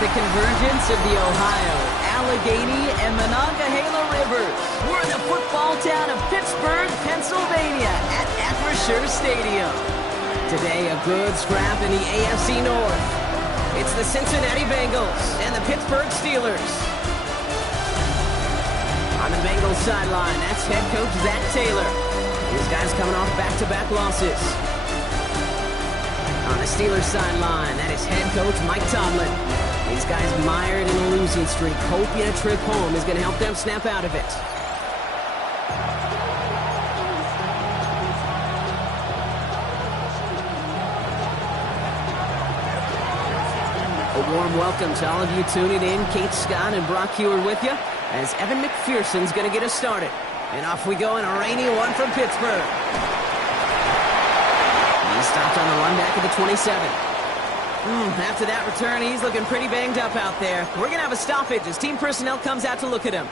the convergence of the Ohio, Allegheny, and Monongahela rivers. We're in the football town of Pittsburgh, Pennsylvania, at Acrisure Stadium. Today, a good scrap in the AFC North. It's the Cincinnati Bengals and the Pittsburgh Steelers. On the Bengals sideline, that's head coach Zach Taylor. These guys coming off back-to-back losses. On the Steelers sideline, that is head coach Mike Tomlin. These guys mired in a losing streak, hoping a trip home is going to help them snap out of it. A warm welcome to all of you tuning in. Kate Scott and Brock Heward with you as Evan McPherson's going to get us started. And off we go in a rainy one from Pittsburgh. He stopped on the run back at the 27. After that return, he's looking pretty banged up out there. We're going to have a stoppage as team personnel comes out to look at him.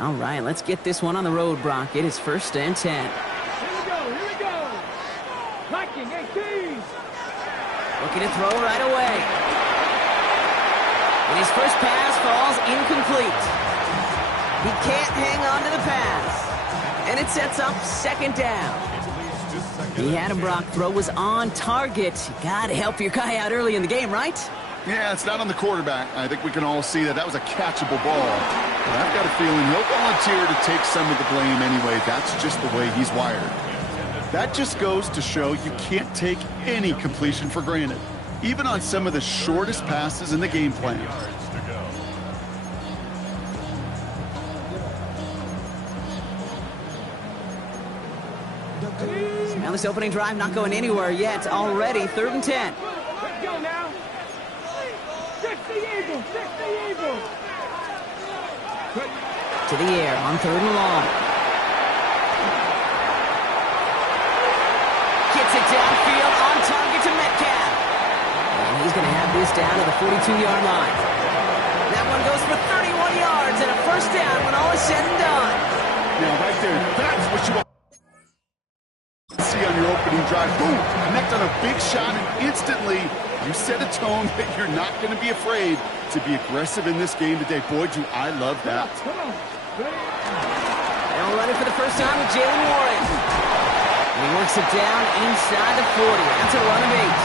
All right, let's get this one on the road, Brock. It is 1st and 10. Here we go. Liking 18. Looking to throw right away. And his first pass falls incomplete. He can't hang on to the pass. And it sets up 2nd down. He had him, Brock. Throw was on target. You got to help your guy out early in the game, right? Yeah, it's not on the quarterback. I think we can all see that was a catchable ball. But I've got a feeling he'll volunteer to take some of the blame anyway. That's just the way he's wired. That just goes to show you can't take any completion for granted, even on some of the shortest passes in the game plan. Now this opening drive not going anywhere yet. Already 3rd and 10. Let's go now. 60 Eagles. To the air on 3rd and long. Gets it downfield on target to Metcalf. And he's going to have this down to the 42-yard line. That one goes for 31 yards and a 1st down when all is said and done. Now, right there, that's what you want to see on your opening drive. Boom! Connect on a big shot, and instantly you set a tone that you're not going to be afraid to be aggressive in this game today. Boy, do I love that. Come on. They'll run it for the first time with Jalen Warren. And he works it down inside the 40. That's a run of 8.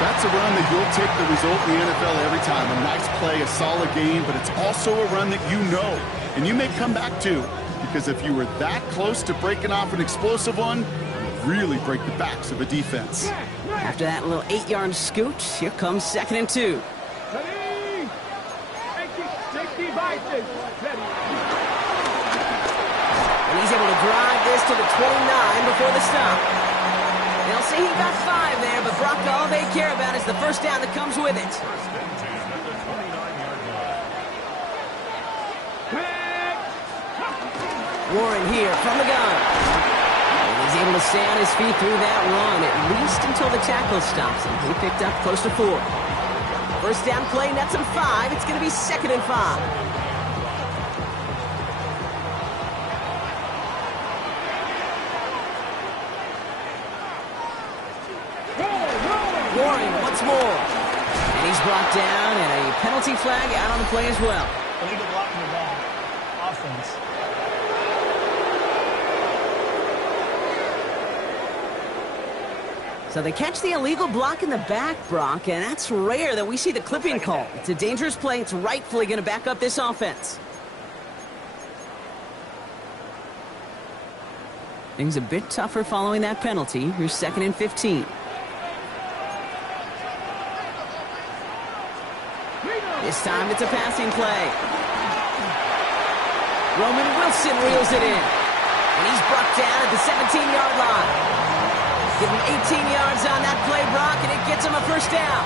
That's a run that you'll take the result in the NFL every time. A nice play, a solid game, but it's also a run that you know, and you may come back to, because if you were that close to breaking off an explosive one, you'd really break the backs of a defense. After that little 8-yard scoot, here comes 2nd and 2. Ready. 60 Vikings. Ready. And he's able to drive this to the 29 before the stop. They'll say he got 5 there, but Brock, all they care about is the 1st down that comes with it. Warren here from the gun. And he's able to stay on his feet through that run, at least until the tackle stops him. He picked up close to 4. 1st down play, nets him 5. It's going to be 2nd and 5. Warren once more. And he's brought down, and a penalty flag out on the play as well. Illegal block in the ball. Offense. So they catch the illegal block in the back, Brock, and that's rare that we see the clipping call. It's a dangerous play. It's rightfully going to back up this offense. Things a bit tougher following that penalty. Here's 2nd and 15. This time it's a passing play. Roman Wilson reels it in. And he's brought down at the 17-yard line. Give him 18 yards on that play, Brock, and it gets him a 1st down.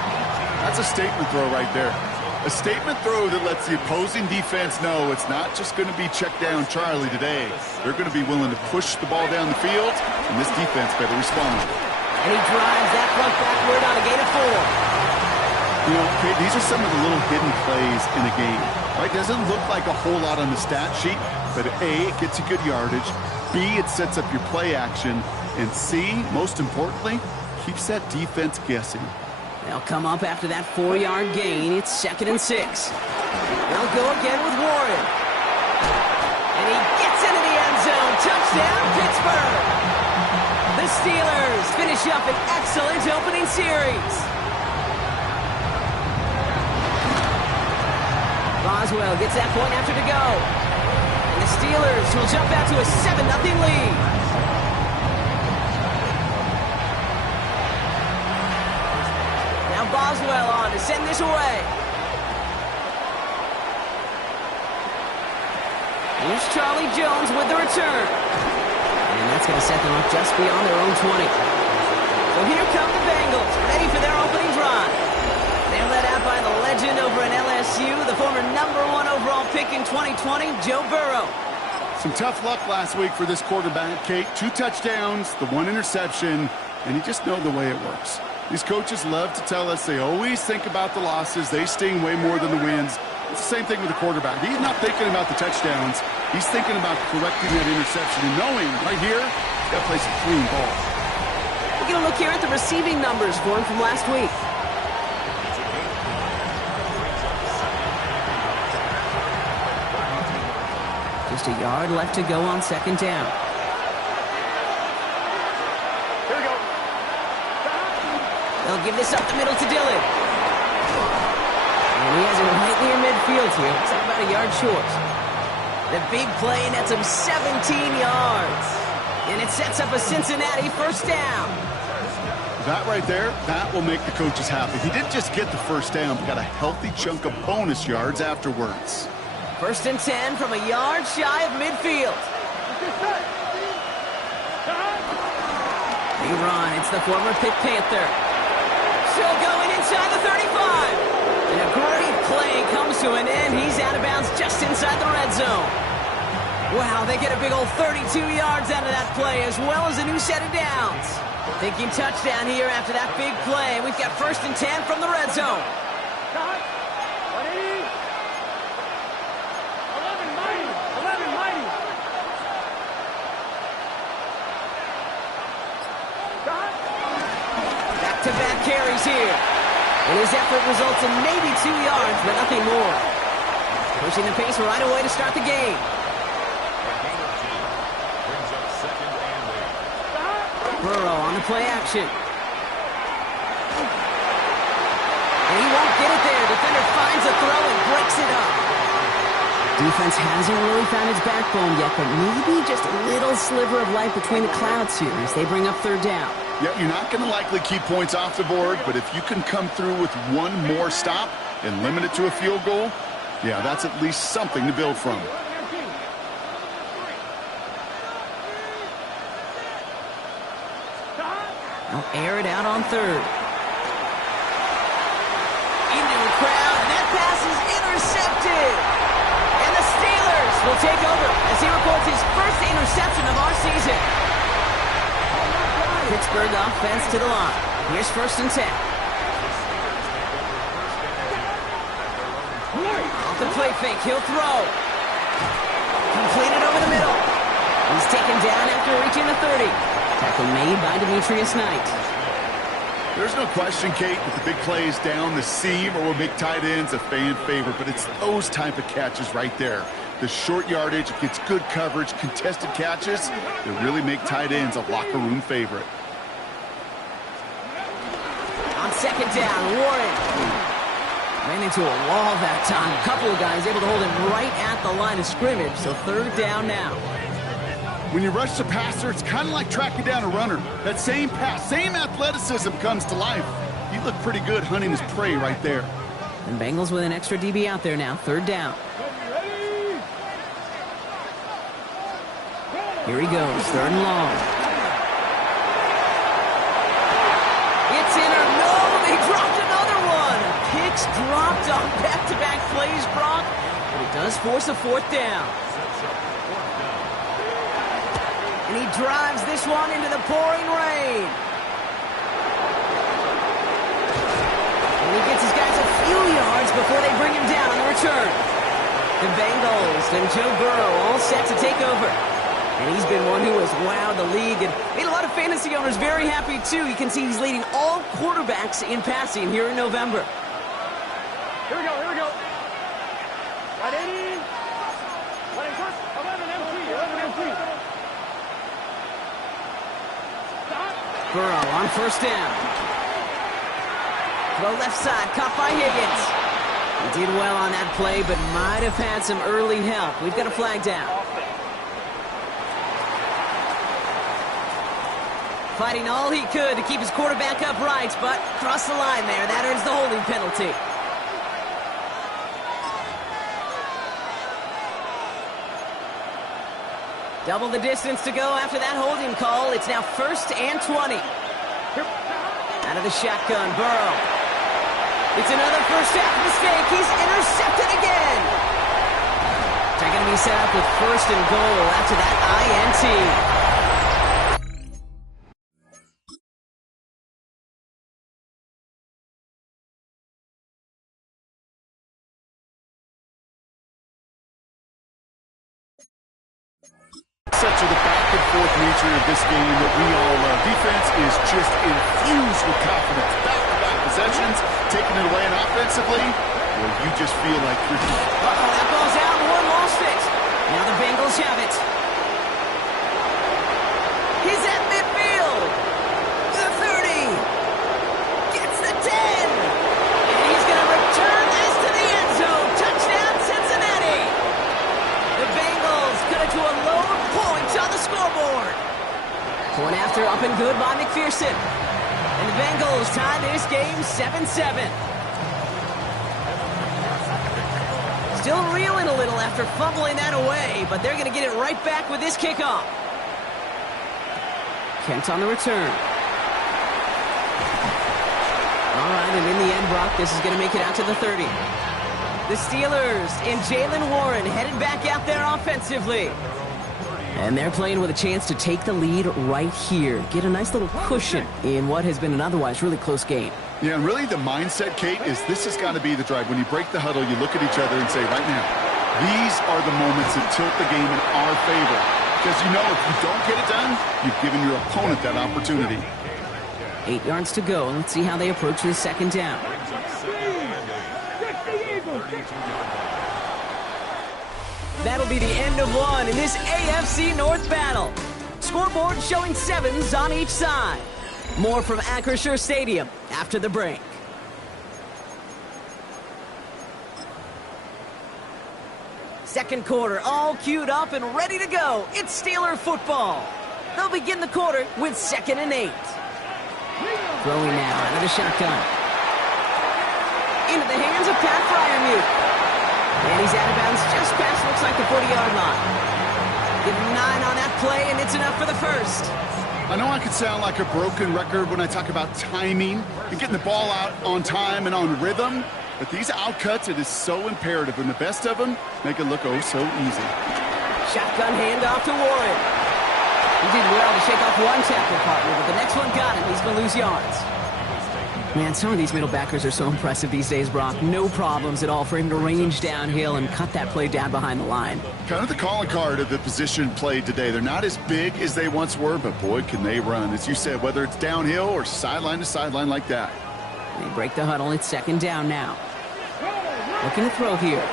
That's a statement throw right there. A statement throw that lets the opposing defense know it's not just going to be check down Charlie today. They're going to be willing to push the ball down the field, and this defense better respond. And he drives that front backward on a gain of 4. You know, okay, these are some of the little hidden plays in a game. Right? Doesn't look like a whole lot on the stat sheet, but A, it gets you good yardage. B, it sets up your play action. And C, most importantly, keeps that defense guessing. They'll come up after that 4-yard gain. It's 2nd and 6. They'll go again with Warren. And he gets into the end zone. Touchdown, Pittsburgh. The Steelers finish up an excellent opening series. Boswell gets that point after to go. And the Steelers will jump out to a 7-0 lead. Boswell on to send this away. Here's Charlie Jones with the return. And that's going to set them up just beyond their own 20. So here come the Bengals, ready for their opening drive. They're led out by the legend over in LSU, the former #1 overall pick in 2020, Joe Burrow. Some tough luck last week for this quarterback, Kate. 2 touchdowns, the 1 interception, and you just know the way it works. These coaches love to tell us they always think about the losses. They sting way more than the wins. It's the same thing with the quarterback. He's not thinking about the touchdowns. He's thinking about correcting that interception and knowing right here, he's got to play some clean ball. We're going to look here at the receiving numbers for him from last week. Just a yard left to go on 2nd down. They'll give this up the middle to Dillon. And he has it right near midfield here. It's about a yard short. The big play nets him 17 yards. And it sets up a Cincinnati 1st down. That right there, that will make the coaches happy. He didn't just get the 1st down, but got a healthy chunk of bonus yards afterwards. 1st and 10 from a yard shy of midfield. They run. It's the former Pitt Panther. Still going inside the 35. And a great play comes to an end. He's out of bounds just inside the red zone. Wow, they get a big old 32 yards out of that play, as well as a new set of downs. Thinking touchdown here after that big play. We've got 1st and 10 from the red zone. Back-to-back carries here. And his effort results in maybe 2 yards, but nothing more. Pushing the pace right away to start the game. Burrow on the play action. And he won't get it there. Defender finds a throw and breaks it up. Defense hasn't really found its backbone yet, but maybe just a little sliver of light between the clouds here as they bring up 3rd down. Yeah, you're not going to likely keep points off the board, but if you can come through with 1 more stop and limit it to a field goal, yeah, that's at least something to build from. They'll air it out on 3rd. Into the crowd, and that pass is intercepted. And the Steelers will take over as he records his 1st interception of our season. Pittsburgh offense to the line. Here's 1st and 10. Off the play fake, he'll throw. Completed over the middle. He's taken down after reaching the 30. Tackle made by Demetrius Knight. There's no question, Kate, with the big plays down the seam or with big tight ends, a fan favorite, but it's those type of catches right there. The short yardage, gets good coverage, contested catches that really make tight ends a locker room favorite. On 2nd down, Warren ran into a wall that time. A couple of guys able to hold him right at the line of scrimmage, so 3rd down now. When you rush the passer, it's kind of like tracking down a runner. That same pass, same athleticism comes to life. You look pretty good hunting his prey right there. And Bengals with an extra DB out there now, 3rd down. Here he goes, 3rd and long. It's in or no, they dropped another one. Pick dropped on back-to-back plays, Brock, but it does force a fourth down. And he drives this one into the pouring rain. And he gets his guys a few yards before they bring him down on the return. The Bengals and Joe Burrow all set to take over. And he's been one who has wowed the league and made a lot of fantasy owners very happy, too. You can see he's leading all quarterbacks in passing here in November. Here we go, here we go. 180. 11 empty. Stop. Burrow on first down. Throw left side, caught by Higgins. He did well on that play, but might have had some early help. We've got a flag down. Fighting all he could to keep his quarterback upright, but crossed the line there. That earns the holding penalty. Double the distance to go after that holding call. It's now 1st and 20. Out of the shotgun, Burrow. It's another first half mistake. He's intercepted again. They're going to be set up with 1st and goal after that INT. Such of the back-and-forth nature of this game that we all love. Defense is just infused with confidence. Back-to-back possessions, taking it away and offensively, well, you just feel like you're... Uh-oh, that ball's out. Warren lost it. Now the Bengals have it. He's at midfield. The 30. Gets the 10. And he's going to return this to the end zone. Touchdown, Cincinnati. The Bengals cut it to a low point on the scoreboard. Point after up and good by McPherson. And the Bengals tie this game 7-7. Still reeling a little after fumbling that away, but they're going to get it right back with this kickoff. Kent on the return. All right, and in the end, Brock, this is going to make it out to the 30. The Steelers and Jaylen Warren headed back out there offensively. And they're playing with a chance to take the lead right here. Get a nice little cushion in what has been an otherwise really close game. Yeah, and really the mindset, Kate, is this has got to be the drive. When you break the huddle, you look at each other and say, right now, these are the moments that tilt the game in our favor. Because you know if you don't get it done, you've given your opponent that opportunity. 8 yards to go. Let's see how they approach this second down. That'll be the end of one in this AFC North battle. Scoreboard showing 7s on each side. More from Acrisure Stadium after the break. Second quarter all queued up and ready to go. It's Steeler football. They'll begin the quarter with 2nd and 8. Throwing now out of the shotgun. Into the hands of Pat Freiermuth. And he's out of bounds just past, looks like the 40-yard line. Give him 9 on that play, and it's enough for the first. I know I could sound like a broken record when I talk about timing and getting the ball out on time and on rhythm, but these outcuts, it is so imperative, and the best of them make it look oh so easy. Shotgun handoff to Warren. He did well to shake off one tackle partner, but the next one got him. He's going to lose yards. Man, some of these middle backers are so impressive these days, Brock. No problems at all for him to range downhill and cut that play down behind the line. Kind of the calling card of the position played today. They're not as big as they once were, but boy, can they run. As you said, whether it's downhill or sideline to sideline like that. They break the huddle. It's 2nd down now. Looking to throw here.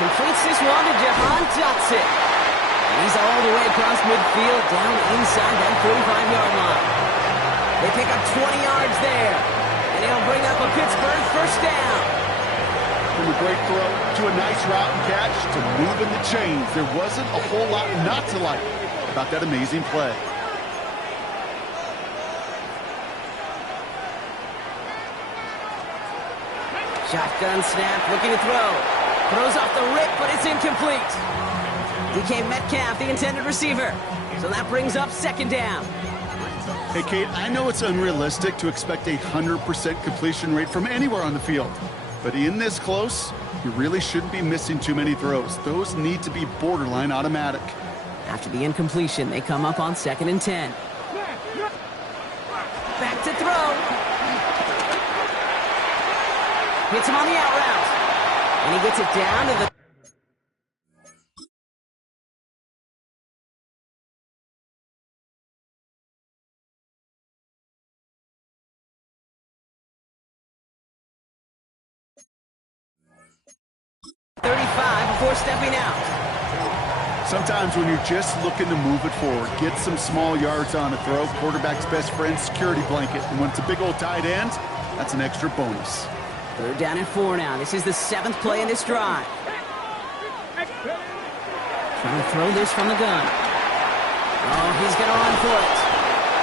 Completes this one to Jahan Dotson. And he's all the way across midfield, down inside that 45-yard line. They pick up 20 yards there, and he'll bring up a Pittsburgh first down. From a great throw to a nice route and catch to moving the chains, there wasn't a whole lot not to like about that amazing play. Shotgun snap, looking to throw. Throws off the rip, but it's incomplete. DK Metcalf, the intended receiver. So that brings up 2nd down. Hey, Kate, I know it's unrealistic to expect a 100% completion rate from anywhere on the field. But in this close, you really shouldn't be missing too many throws. Those need to be borderline automatic. After the incompletion, they come up on 2nd and 10. Back to throw. Hits him on the out route. And he gets it down to the... before stepping out. Sometimes when you're just looking to move it forward, get some small yards on a throw, quarterback's best friend, security blanket. And when it's a big old tight end, that's an extra bonus. 3rd down and 4 now. This is the 7th play in this drive. Trying to throw this from the gun. Oh, he's going to run for it.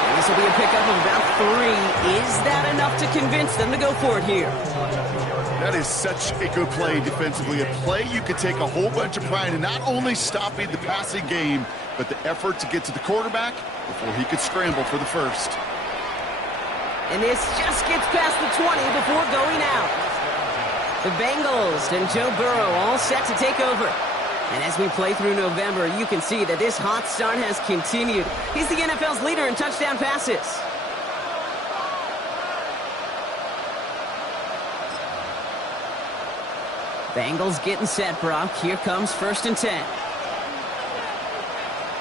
And this will be a pickup of about 3. Is that enough to convince them to go for it here? That is such a good play defensively. A play you could take a whole bunch of pride in, not only stopping the passing game, but the effort to get to the quarterback before he could scramble for the first. And this just gets past the 20 before going out. The Bengals and Joe Burrow all set to take over. And as we play through November, you can see that this hot start has continued. He's the NFL's leader in touchdown passes. Bengals getting set, Brock. Here comes 1st and 10.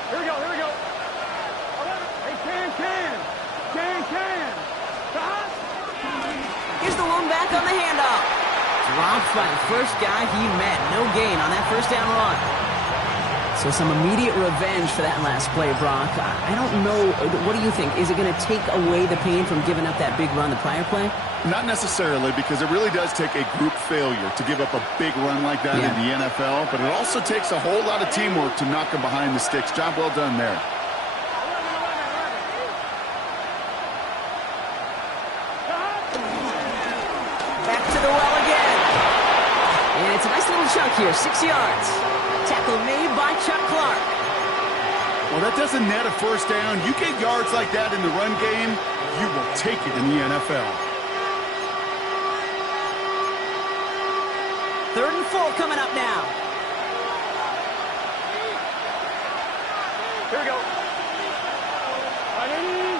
Here we go, here we go. Hey, can. Here's the lone back on the handoff. Dropped by the first guy he met. No gain on that 1st down run. So some immediate revenge for that last play, Brock. I don't know. What do you think? Is it going to take away the pain from giving up that big run the prior play? Not necessarily, because it really does take a group failure to give up a big run like that in the NFL, but it also takes a whole lot of teamwork to knock him behind the sticks. Job well done there. Back to the well again. And it's a nice little chunk here, 6 yards. Tackle made by Chuck Clark. Well, that doesn't net a 1st down. You get yards like that in the run game, you will take it in the NFL. 3rd and 4 coming up now. Here we go. Ready?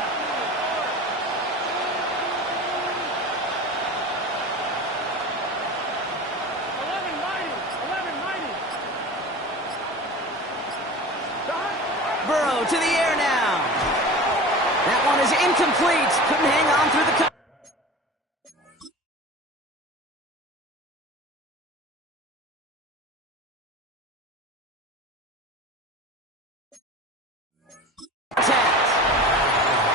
Burrow to the air now. That one is incomplete. Couldn't hang on through the cover.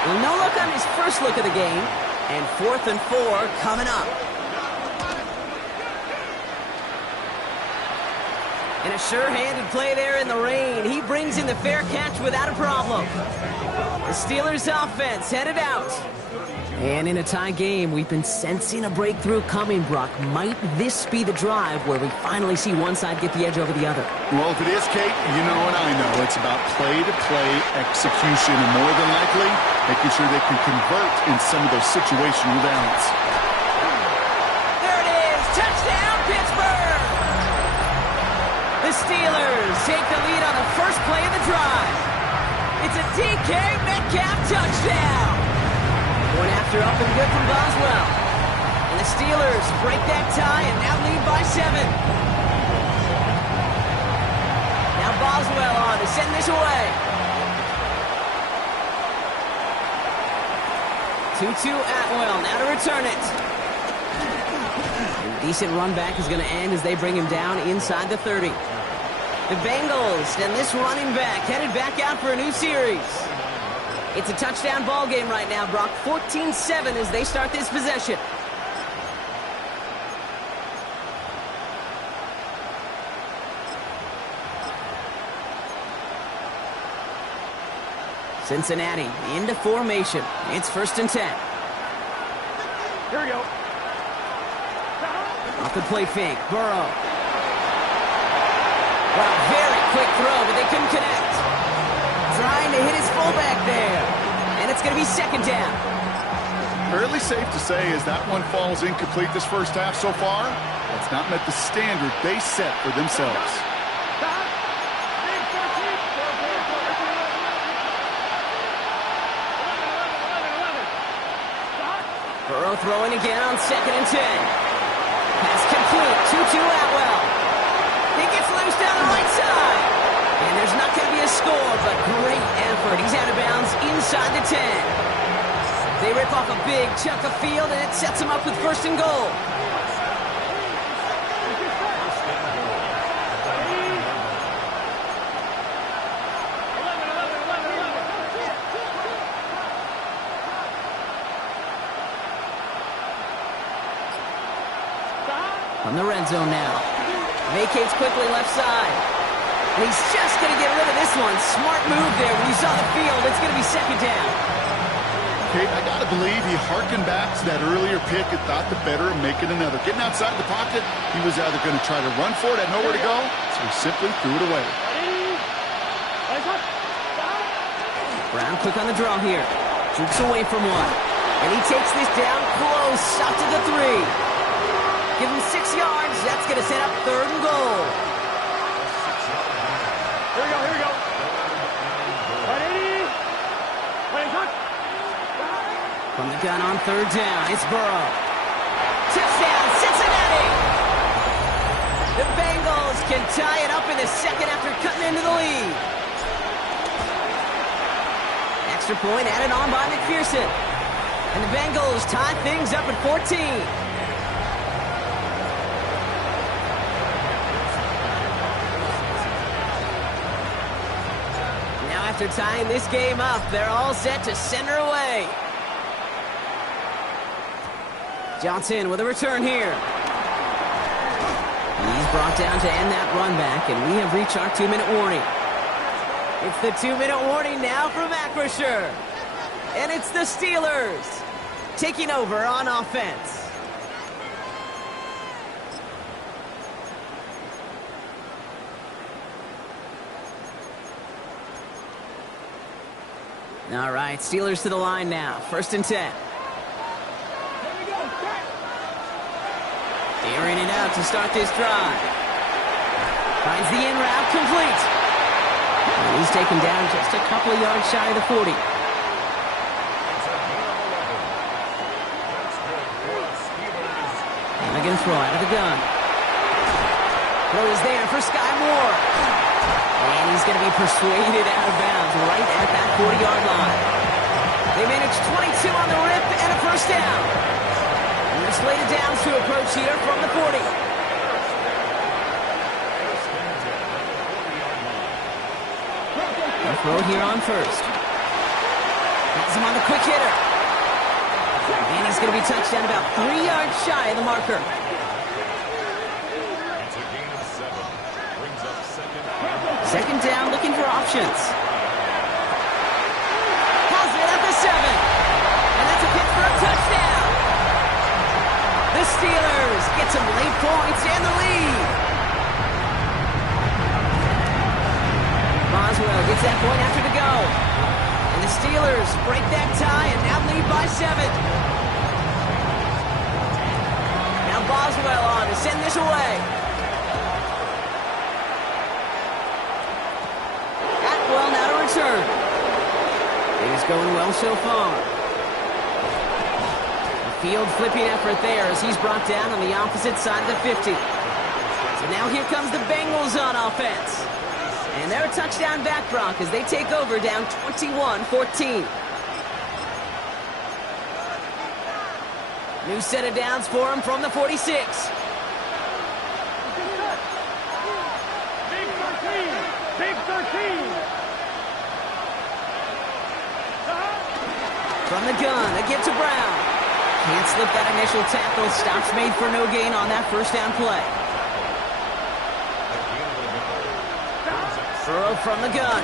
Well, no look on his first look of the game. And 4th and 4 coming up. And a sure-handed play there in the rain. He brings in the fair catch without a problem. The Steelers' offense headed out. And in a tie game, we've been sensing a breakthrough coming, Brock. Might this be the drive where we finally see one side get the edge over the other? Well, if it is, Kate, you know and I know it's about play-to-play execution, and more than likely, making sure they can convert in some of those situational downs. There it is! Touchdown, Pittsburgh! The Steelers take the lead on the first play of the drive. It's a DK Metcalf touchdown! Going after up and good from Boswell. And the Steelers break that tie and now lead by 7. Now Boswell on to send this away. 2-2 Atwell now to return it. A decent run back is going to end as they bring him down inside the 30. The Bengals and this running back headed back out for a new series. It's a touchdown ball game right now, Brock. 14-7 as they start this possession. Cincinnati into formation. It's 1st and 10. Here we go. Off the play fake. Burrow. Wow, very quick throw, but they couldn't connect. Trying to hit his fullback there. And It's going to be second down. Fairly safe to say as that one falls incomplete this first half so far, it's not met the standard they set for themselves. Burrow throwing again on 2nd and 10. Pass complete. 2-2 Atwell. He gets loose down the right side. And there's not going to be a score, but great effort. He's out of bounds inside the 10. They rip off a big chunk of field, and it sets them up with 1st and goal. On the red zone now. Vacates quickly left side. And he's just going to get rid of this one. Smart move there when you saw the field. It's going to be second down. Okay, I got to believe he harkened back to that earlier pick and thought the better of making another. Getting outside the pocket, he was either going to try to run for it, had nowhere to go, so he simply threw it away. Brown quick on the draw here. Jukes away from one. And he takes this down close, out to the 3. Give him 6 yards. That's going to set up 3rd and goal. Here we go. Ready? From the gun on 3rd down, it's Burrow. Touchdown, Cincinnati! The Bengals can tie it up in the 2nd after cutting into the lead. Extra point added on by McPherson. And the Bengals tie things up at 14. After tying this game up, they're all set to center away. Johnson with a return here. He's brought down to end that run back, and we have reached our 2-minute warning. It's the 2-minute warning now from Acrisure. And it's the Steelers taking over on offense. All right, Steelers to the line now. 1st and 10. Airing it out to start this drive. Finds the in route complete. And he's taken down just a couple of yards shy of the 40. And again, throw out of the gun. Throw is there for Sky Moore. And he's going to be persuaded out of bounds right at that 40-yard line. They managed 22 on the rip and a 1st down. And they're slated downs to approach here from the 40. And throw here on 1st. Has him on the quick hitter. And he's going to be touched down about 3 yards shy of the marker. Second down, looking for options. Has it at the 7. And that's a Pittsburgh touchdown. The Steelers get some late points and the lead. Boswell gets that point after to go. And the Steelers break that tie and now lead by 7. Now Boswell on to send this away. Well, now to return. It is going well so far. A field flipping effort there as he's brought down on the opposite side of the 50. So now here comes the Bengals on offense. And they're a touchdown back, Brock, as they take over down 21-14. New set of downs for him from the 46. Big 13. From the gun, they give to Brown. Can't slip that initial tackle. Stops made for no gain on that 1st down play. Burrow from the gun.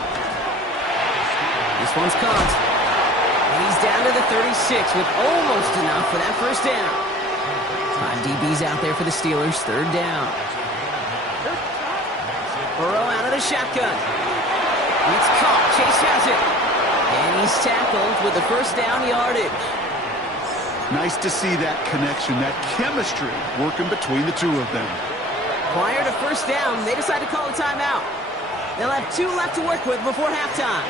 This one's caught. And he's down to the 36 with almost enough for that 1st down. 5 DBs out there for the Steelers. 3rd down. Burrow out of the shotgun. It's caught. Chase has it. And he's tackled with the first down yardage. Nice to see that connection, that chemistry working between the two of them. Prior to first down, they decide to call a timeout. They'll have 2 left to work with before halftime.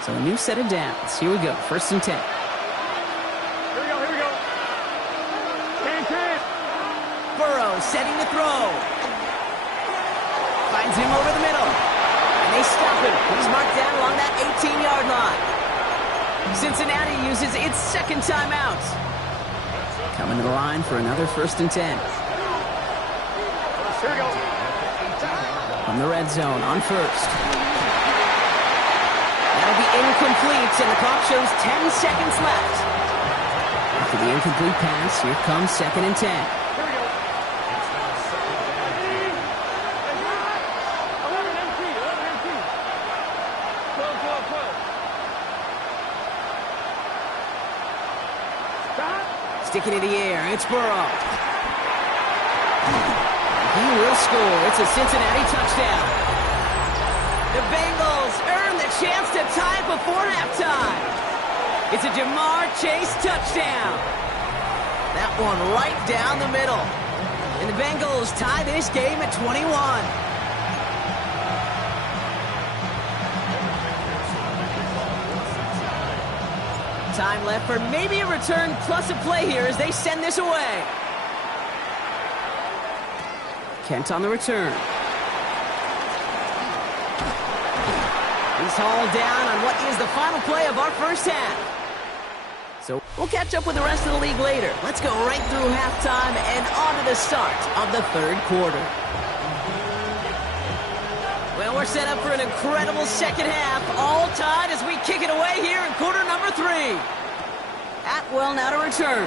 So a new set of downs. Here we go, 1st and 10. Here we go. 10. Burrow setting to throw. Finds him over the middle. And they stop him. He's marked down along that 18-yard line. Cincinnati uses its 2nd timeout. Coming to the line for another 1st and 10. Here we go. From the red zone on 1st. That'll be incomplete, and the clock shows 10 seconds left. After the incomplete pass, here comes 2nd and 10. Here we go. 11 empty. 12. Stop. Sticking in the air, it's Burrow. He will score. It's a Cincinnati touchdown. The Bengals earn the chance to tie before halftime. It's a Jamar Chase touchdown. That one right down the middle. And the Bengals tie this game at 21. Time left for maybe a return plus a play here as they send this away. Kent on the return. He's hauled down on what is the final play of our first half. So we'll catch up with the rest of the league later. Let's go right through halftime and on to the start of the 3rd quarter. Well, we're set up for an incredible 2nd half, all tied as we kick it away here in quarter number 3. Atwell now to return.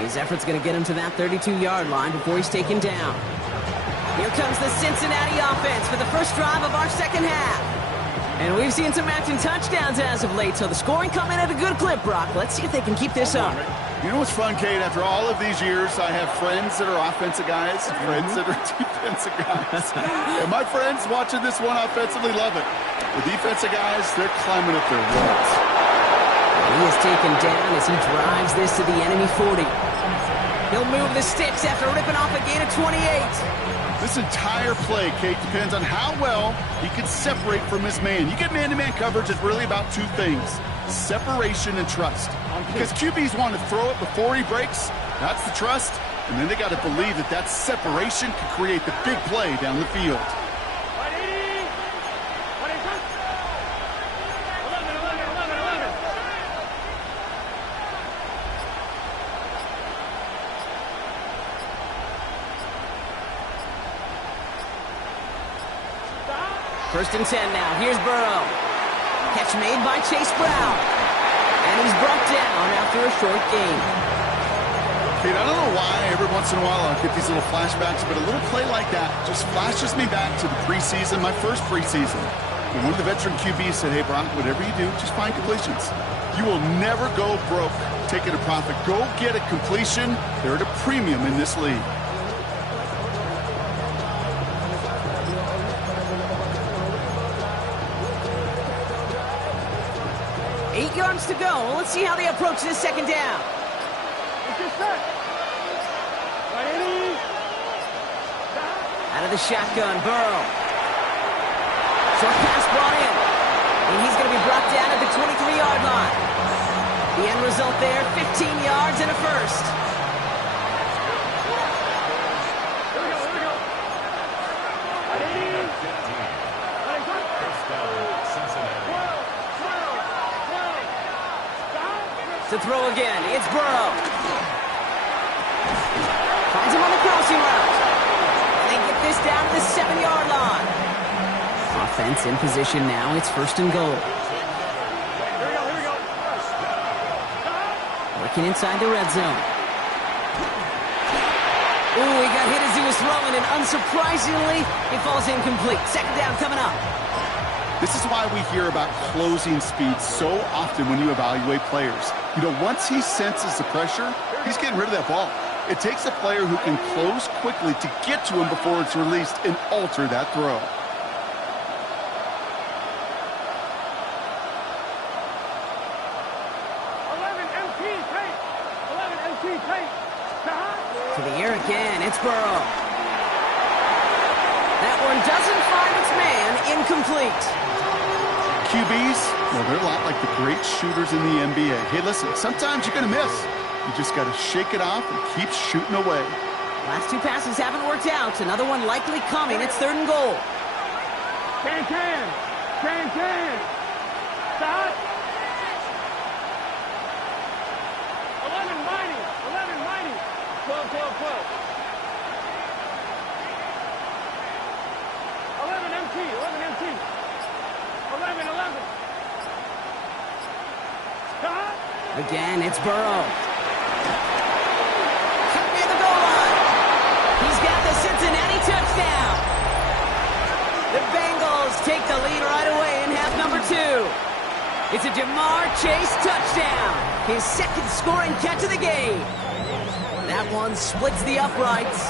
His effort's going to get him to that 32-yard line before he's taken down. Here comes the Cincinnati offense for the first drive of our 2nd half. And we've seen some matching touchdowns as of late, so the scoring coming at a good clip, Brock. Let's see if they can keep this up. You know what's fun, Kate? After all of these years, I have friends that are offensive guys, friends that are defensive guys. And my friends watching this one offensively love it. The defensive guys, they're climbing up their walls. He is taken down as he drives this to the enemy 40. He'll move the sticks after ripping off a gain of 28. This entire play, Kate, depends on how well he can separate from his man. You get man-to-man coverage, it's really about 2 things: separation and trust. Because QBs want to throw it before he breaks. That's the trust. And then they got to believe that that separation can create the big play down the field. 1st and 10 now. Here's Burrow. Catch made by Chase Brown. And he's brought down after a short gain. Kate, I don't know why every once in a while I get these little flashbacks, but a little play like that just flashes me back to the preseason, my first preseason. And one of the veteran QBs said, hey, Brock, whatever you do, just find completions. You will never go broke taking a profit. Go get a completion. They're at a premium in this league. Eight yards to go. Let's see how they approach this 2nd down. Out of the shotgun, Burrow. Short pass brought in. And he's going to be brought down at the 23-yard line. The end result there, 15 yards and a first. To throw again, it's Burrow. Finds him on the crossing route. And they get this down to the 7-yard line. Offense in position now. It's 1st and goal. Here we go. Working inside the red zone. Ooh, he got hit as he was throwing, and unsurprisingly, he falls incomplete. 2nd down coming up. This is why we hear about closing speed so often when you evaluate players. You know, once he senses the pressure, he's getting rid of that ball. It takes a player who can close quickly to get to him before it's released and alter that throw. To the air again, it's Burrow. That one doesn't find its man, incomplete. QBs, well, they're a lot like the great shooters in the NBA. Hey, listen, sometimes you're going to miss. You just got to shake it off and keep shooting away. Last two passes haven't worked out. Another one likely coming. It's 3rd and goal. Can. Stop. 11 mighty. 12. 11 MT. 11. Stop. Again, it's Burrow. Cut near the goal line. He's got the Cincinnati touchdown. The Bengals take the lead right away in half number 2. It's a Jamar Chase touchdown. His 2nd scoring catch of the game. That one splits the uprights.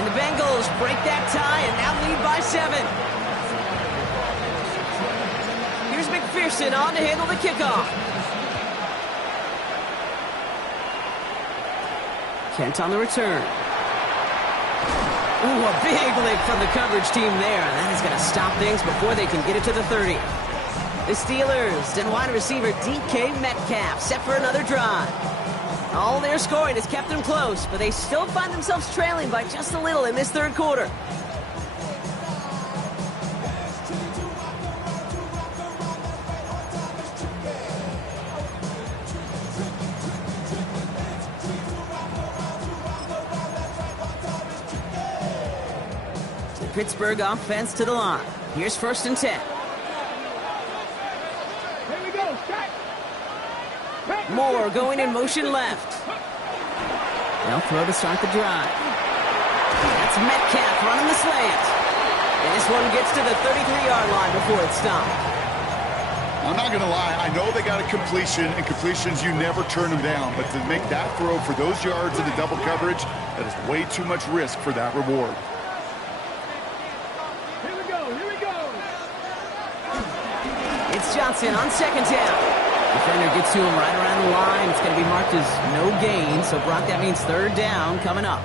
And the Bengals break that tie and now lead by 7. Here's McPherson on to handle the kickoff. Kent on the return. Ooh, a big lick from the coverage team there. And that is going to stop things before they can get it to the 30. The Steelers and wide receiver DK Metcalf set for another drive. All their scoring has kept them close, but they still find themselves trailing by just a little in this 3rd quarter. The Pittsburgh offense to the line. Here's 1st and 10. Here we go. Shot. Moore going in motion left. They'll throw to start the drive. That's Metcalf running the slant. And this one gets to the 33-yard line before it's stopped. I'm not going to lie. I know they got a completion, and completions, you never turn them down. But to make that throw for those yards into double coverage, that is way too much risk for that reward. Here we go. It's Johnson on 2nd down. Defender gets to him right around the line. It's going to be marked as no gain. So, Brock, that means 3rd down coming up.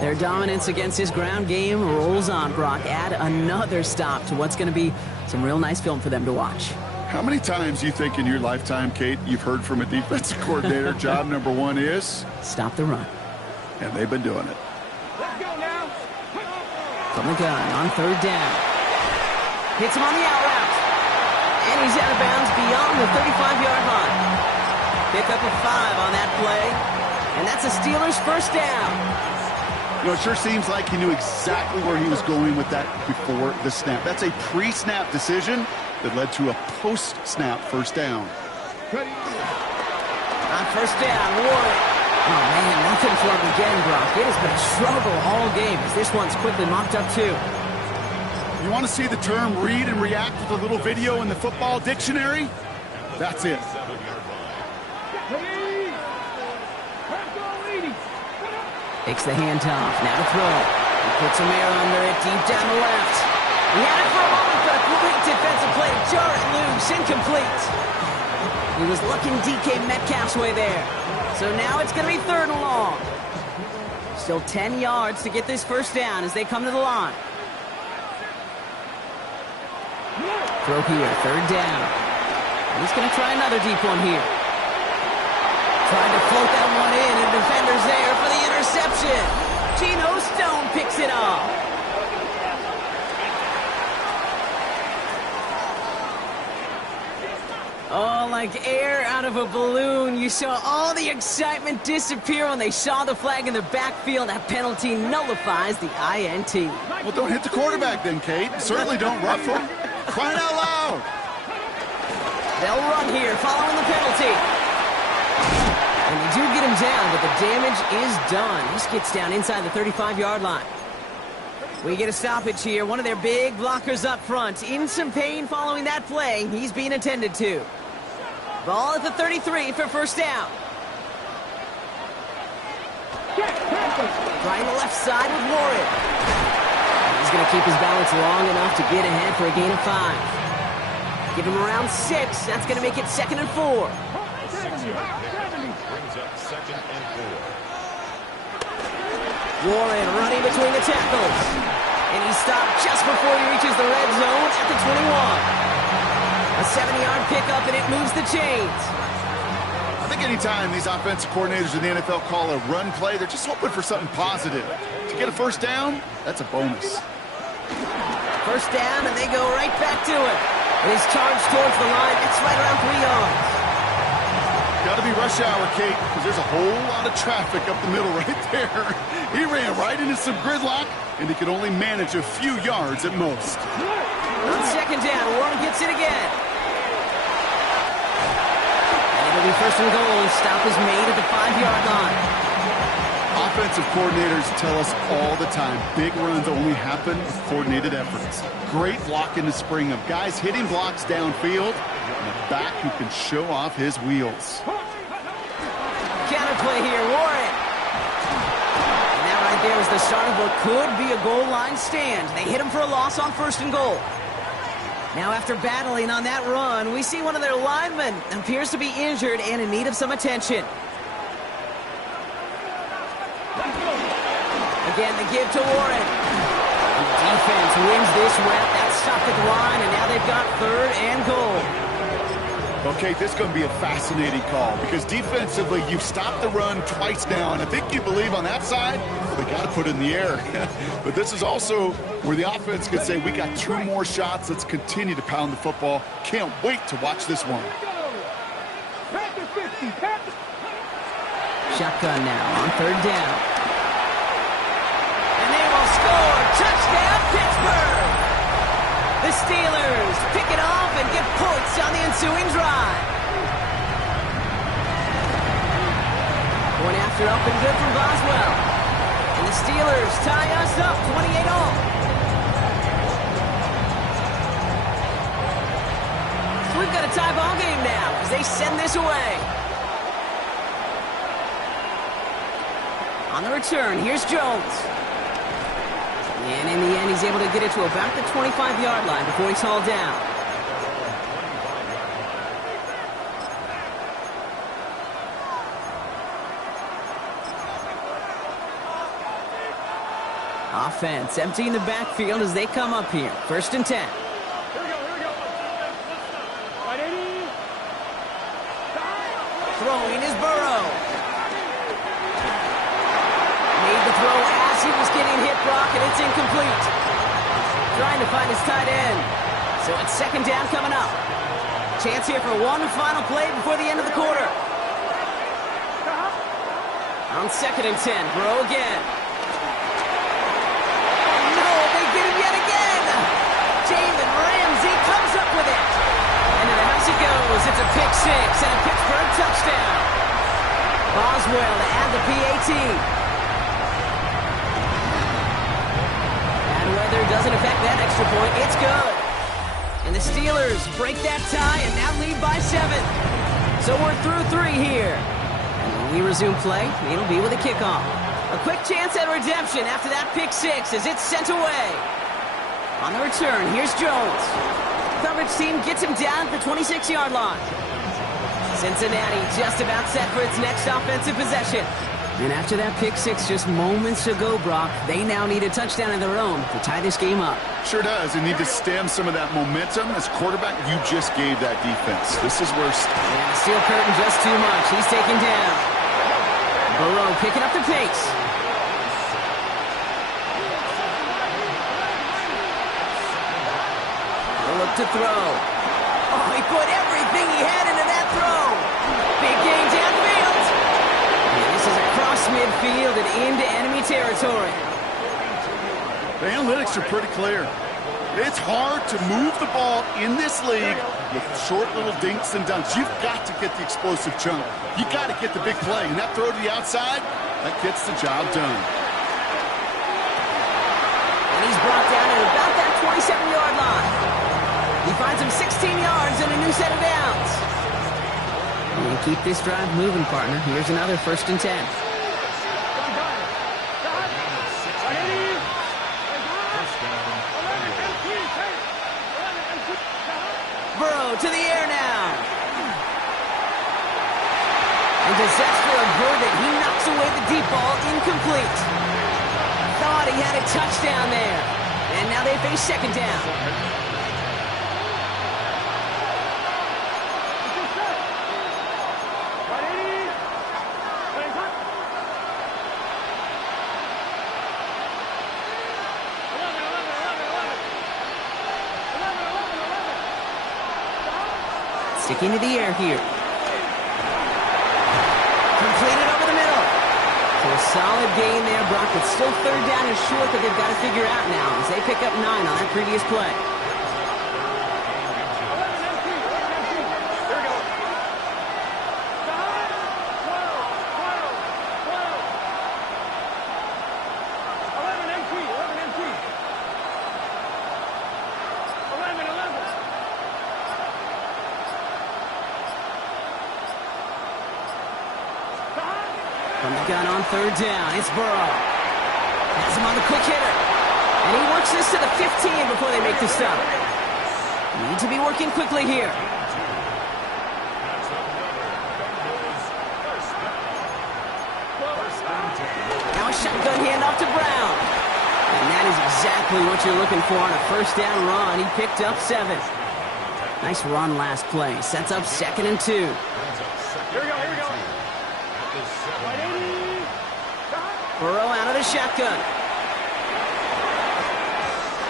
Their dominance against his ground game rolls on, Brock. Add another stop to what's going to be some real nice film for them to watch. How many times do you think in your lifetime, Kate, you've heard from a defensive coordinator, job number 1 is? Stop the run. And they've been doing it. Let's go now. From the gun on 3rd down. Hits him on the out route. And he's out of bounds beyond the 35-yard line. Pick up a 5 on that play. And that's a Steelers 1st down. You know, it sure seems like he knew exactly where he was going with that before the snap. That's a pre-snap decision that led to a post-snap 1st down. On 1st down, Warren. Oh, man, nothing for him again, Brock. It has been a struggle all game as this one's quickly mocked up, too. You want to see the term read and react with a little video in the football dictionary? That's it. Takes the handoff. Now to throw. He puts some air under it deep down the left. He had it for a moment, but a quick defensive play to jar it loose. Incomplete. He was looking DK Metcalf's way there. So now it's going to be 3rd and long. Still 10 yards to get this 1st down as they come to the line. Throw here, 3rd down. And he's going to try another deep one here. Trying to float that one in, and defender's there for the interception. Geno Stone picks it off. Oh, like air out of a balloon. You saw all the excitement disappear when they saw the flag in the backfield. That penalty nullifies the INT. Well, don't hit the quarterback then, Kate. Certainly don't rough him. Crying out loud. They'll run here following the penalty. And they do get him down, but the damage is done. This gets down inside the 35-yard line. We get a stoppage here. One of their big blockers up front. In some pain following that play. He's being attended to. Ball at the 33 for first down. Trying the left side with Warren. He's going to keep his balance long enough to get ahead for a gain of 5. Give him around 6. That's going to make it 2nd and 4. Brings up 2nd and 4. Warren running between the tackles. And he stopped just before he reaches the red zone at the 21. A 7-yard pickup, and it moves the chains. I think anytime these offensive coordinators in the NFL call a run play, they're just hoping for something positive. To get a first down, that's a bonus. First down, and they go right back to it. And he's charged towards the line. It's right around 3 yards. Got to be rush hour, Kate, because there's a whole lot of traffic up the middle right there. He ran right into some gridlock, and he could only manage a few yards at most. On 2nd down, Warren gets it again. And it'll be 1st and goal. Stop is made at the 5-yard line. Offensive coordinators tell us all the time, big runs only happen with coordinated efforts. Great block in the spring of guys hitting blocks downfield, and a back who can show off his wheels. Counterplay here, Warren. And that right there is the start of what could be a goal line stand. They hit him for a loss on 1st and goal. Now after battling on that run, we see one of their linemen appears to be injured and in need of some attention. Again, the give to Warren. The defense wins this rep. That's stopped at the line, and now they've got 3rd and goal. Okay, this is going to be a fascinating call because defensively, you've stopped the run twice now, and I think you believe on that side, well, they got to put it in the air. But this is also where the offense could say, we got 2 more shots. Let's continue to pound the football. Can't wait to watch this one. Shotgun now on 3rd down. And they will score. Touchdown, Pittsburgh! The Steelers pick it off and get points on the ensuing drive. Point after up and good from Boswell. And the Steelers tie us up 28-all. So we've got a tie ball game now as they send this away. On the return, here's Jones. And in the end, he's able to get it to about the 25-yard line before he's hauled down. Offense emptying the backfield as they come up here. 1st and 10. Here we go. Right, 80. Throwing is Burrow. Made the throw as he was getting hit, Brock, and it's incomplete. Trying to find his tight end. So it's 2nd down coming up. Chance here for one final play before the end of the quarter. On 2nd and 10, Burrow again. No, they get him yet again. Jalen Ramsey comes up with it. And to the house he goes. It's a pick 6 and a Pittsburgh touchdown. Boswell to add the PAT. Weather doesn't affect that extra point. It's good. And the Steelers break that tie and now lead by 7. So we're through 3 here. And when we resume play, it'll be with a kickoff. A quick chance at redemption after that pick 6 as it's sent away. On the return, here's Jones. Coverage team gets him down at the 26-yard line. Cincinnati just about set for its next offensive possession. And after that pick 6 just moments ago, Brock, they now need a touchdown of their own to tie this game up. Sure does. They need to stem some of that momentum. As quarterback, you just gave that defense. This is worse. And the steel curtain just too much. He's taken down. Burrow picking up the pace. Look to throw. Oh, he put everything he had into that throw. Big gain downfield. And this is across midfield and into enemy territory. The analytics are pretty clear. It's hard to move the ball in this league with short little dinks and dunks. You've got to get the explosive chunk. You got to get the big play. And that throw to the outside, that gets the job done. And he's brought down at about that 27-yard line. He finds him 16 yards and a new set of downs. And keep this drive moving, partner. Here's another 1st and 10. Burrow to the air now. And disaster averted. He knocks away the deep ball, incomplete. Thought he had a touchdown there. And now they face 2nd down. Sticking to the air here. Completed over the middle. So a solid gain there, Brock. It's still 3rd down and short that they've got to figure out now as they pick up 9 on that previous play. From the gun on 3rd down, it's Burrow. Has him on the quick hitter. And he works this to the 15 before they make the stop. Need to be working quickly here. Now a shotgun handoff to Brown. And that is exactly what you're looking for on a 1st down run. He picked up 7. Nice run last play. Sets up 2nd and 2. Here we go, here we go. Burrow out of the shotgun.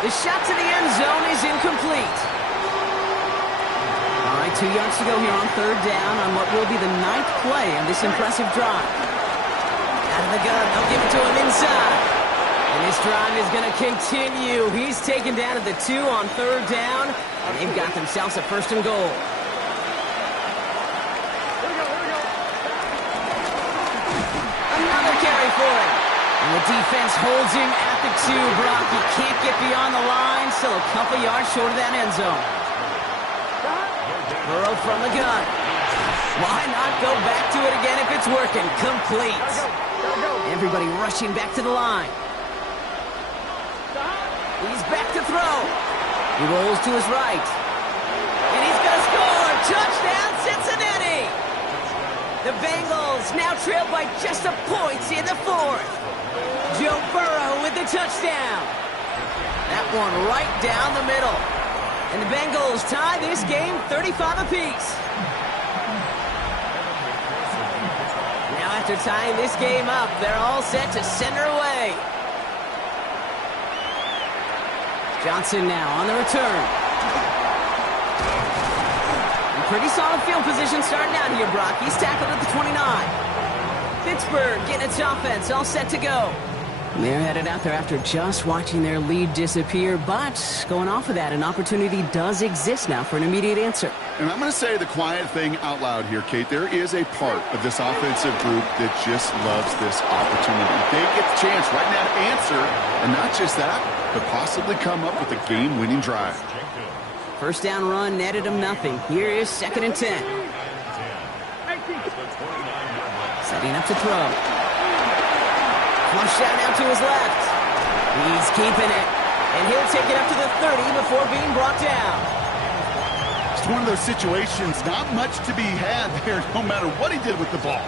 The shot to the end zone is incomplete. All right, 2 yards to go here on 3rd down on what will be the 9th play of this impressive drive. Out of the gun, they'll give it to him inside. And this drive is going to continue. He's taken down at the 2 on 3rd down, and they've got themselves a 1st and goal. Another carry for him. And the defense holds him at the 2, Brock. He can't get beyond the line. Still a couple yards short of that end zone. Burrow from the gun. Why not go back to it again if it's working? Complete. Everybody rushing back to the line. He's back to throw. He rolls to his right. And he's going to score. Touchdown, Cincinnati. The Bengals now trail by just a point in the 4th. Joe Burrow with the touchdown. That one right down the middle. And the Bengals tie this game 35 apiece. Now after tying this game up, they're all set to send her away. Johnson now on the return. Pretty solid field position starting out here, Brock. He's tackled at the 29. Pittsburgh getting its offense all set to go. They're headed out there after just watching their lead disappear, but going off of that, an opportunity does exist now for an immediate answer. And I'm going to say the quiet thing out loud here, Kate. There is a part of this offensive group that just loves this opportunity. They get the chance right now to answer, and not just that, but possibly come up with a game-winning drive. 1st down run netted him nothing. Here is 2nd and 10. Setting up to throw. Flush out now to his left. He's keeping it. And he'll take it up to the 30 before being brought down. It's one of those situations, not much to be had there no matter what he did with the ball.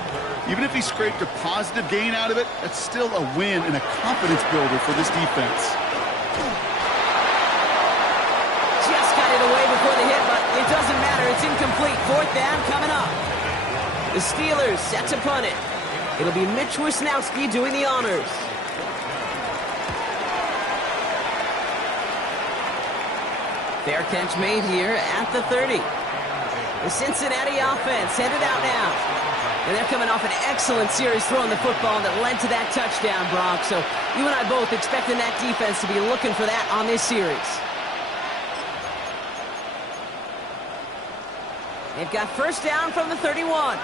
Even if he scraped a positive gain out of it, that's still a win and a confidence builder for this defense. Away before the hit, but it doesn't matter. It's incomplete. 4th down coming up. The Steelers set to punt it. It'll be Mitch Wisnowski doing the honors. Fair catch made here at the 30. The Cincinnati offense headed out now. And they're coming off an excellent series throwing the football that led to that touchdown, Brock. So you and I both expecting that defense to be looking for that on this series. They've got 1st down from the 31.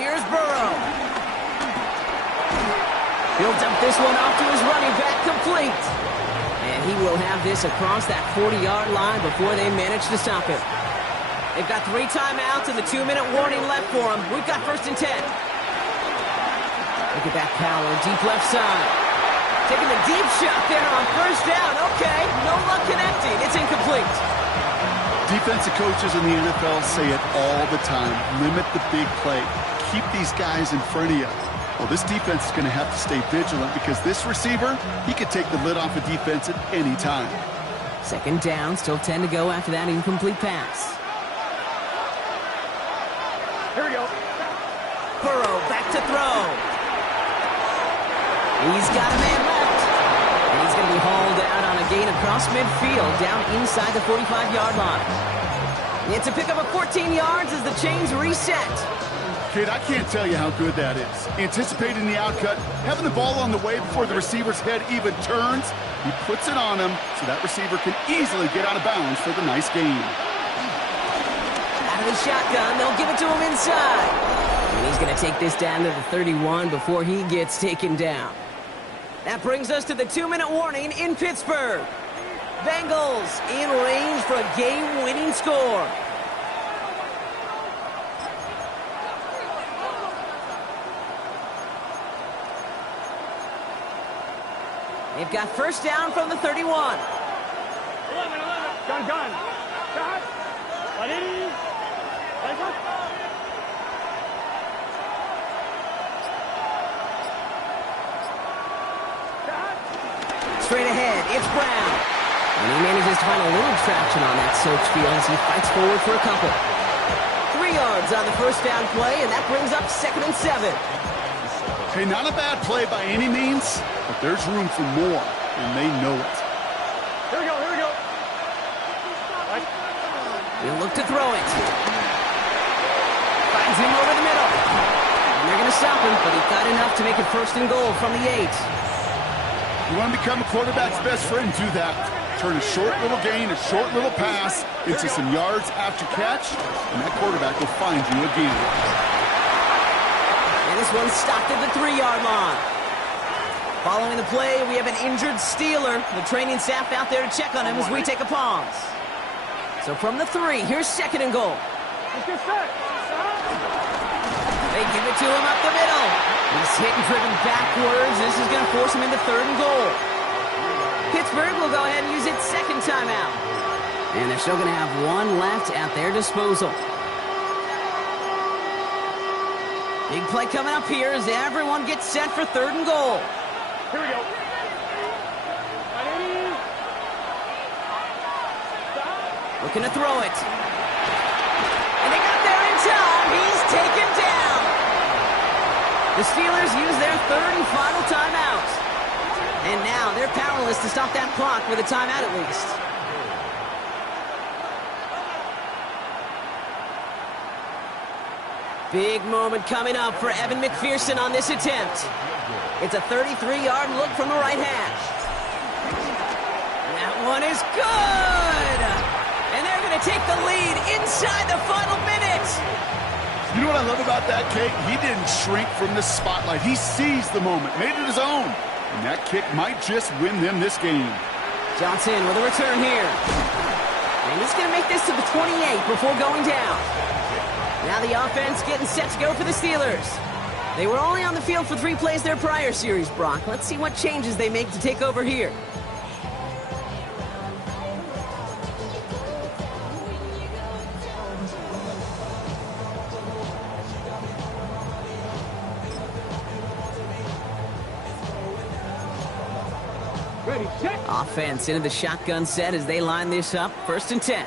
Here's Burrow. He'll dump this one off to his running back, complete. And he will have this across that 40-yard line before they manage to stop him. They've got 3 timeouts and the 2-minute warning left for them. We've got 1st and 10. Look at that power, deep left side. Taking the deep shot there on 1st down. Okay, no luck connecting. It's incomplete. Defensive coaches in the NFL say it all the time. Limit the big play. Keep these guys in front of you. Well, this defense is going to have to stay vigilant because this receiver, he could take the lid off a defense at any time. 2nd down, still 10 to go after that incomplete pass. Here we go. Burrow back to throw. He's got a man left. And he's going to be hauled out on a gain across midfield down inside the 45-yard line. It's a pickup of 14 yards as the chains reset. Kid, I can't tell you how good that is. Anticipating the outcut, having the ball on the way before the receiver's head even turns, he puts it on him so that receiver can easily get out of bounds for the nice gain. Out of the shotgun, they'll give it to him inside. And he's going to take this down to the 31 before he gets taken down. That brings us to the 2-minute warning in Pittsburgh. Bengals in range for a game-winning score. They've got 1st down from the 31. 11. Gun. Shot. Let it in. Straight ahead, it's Brown. And he manages to find a little traction on that search field as he fights forward for a couple. 3 yards on the 1st down play, and that brings up 2nd and 7. Hey, not a bad play by any means, but there's room for more, and they know it. Here we go. He'll look to throw it. Finds him over the middle. And they're going to stop him, but he got enough to make it 1st and goal from the 8. You want to become a quarterback's best friend, do that. Turn a short little gain, a short little pass into some yards after catch, and that quarterback will find you again. And this one's stopped at the 3-yard line. Following the play, we have an injured Steeler. The training staff out there to check on him as we take a pause. So from the 3, here's 2nd and goal. Let's get set. They give it to him up the middle. He's hit and driven backwards. This is going to force him into 3rd and goal. Pittsburgh will go ahead and use its 2nd timeout. And they're still going to have 1 left at their disposal. Big play coming up here as everyone gets set for 3rd and goal. Here we go. Looking to throw it. And they got there in time. He's taken down. The Steelers use their 3rd and final timeout. And now they're powerless to stop that clock with a timeout at least. Big moment coming up for Evan McPherson on this attempt. It's a 33-yard look from the right hash. That one is good! And they're going to take the lead inside the final minute. You know what I love about that, Kate? He didn't shrink from the spotlight. He seized the moment, made it his own. And that kick might just win them this game. Johnson with a return here. And he's going to make this to the 28 before going down. Now the offense getting set to go for the Steelers. They were only on the field for 3 plays their prior series, Brock. Let's see what changes they make to take over here. Ready, check. Offense into the shotgun set as they line this up. 1st and 10.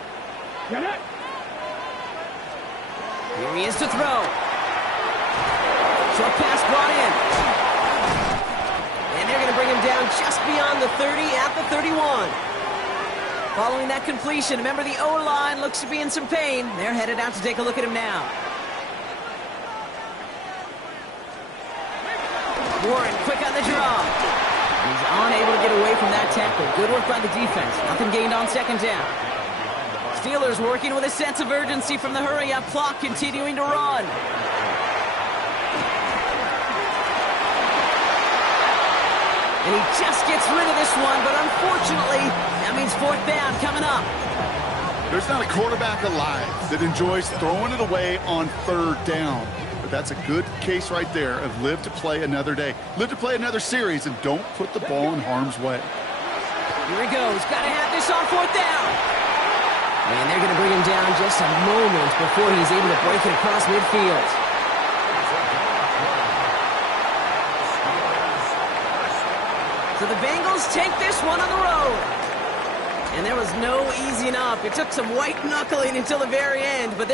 Get it. Here he is to throw. Short pass brought in. And they're going to bring him down just beyond the 30 at the 31. Following that completion, remember the O-line looks to be in some pain. They're headed out to take a look at him now. Warren quick on the draw. He's unable to get away from that tackle. Good work by the defense. Nothing gained on 2nd down. Steelers working with a sense of urgency from the hurry-up clock, continuing to run. And he just gets rid of this one, but unfortunately, that means fourth down coming up. There's not a quarterback alive that enjoys throwing it away on third down. But that's a good case right there of live to play another day. Live to play another series, and don't put the ball in harm's way. Here he goes. Got to have this on fourth down. And they're going to bring him down just a moment before he's able to break it across midfield. So the Bengals take this one on the road. And there was no easing up. It took some white knuckling until the very end, but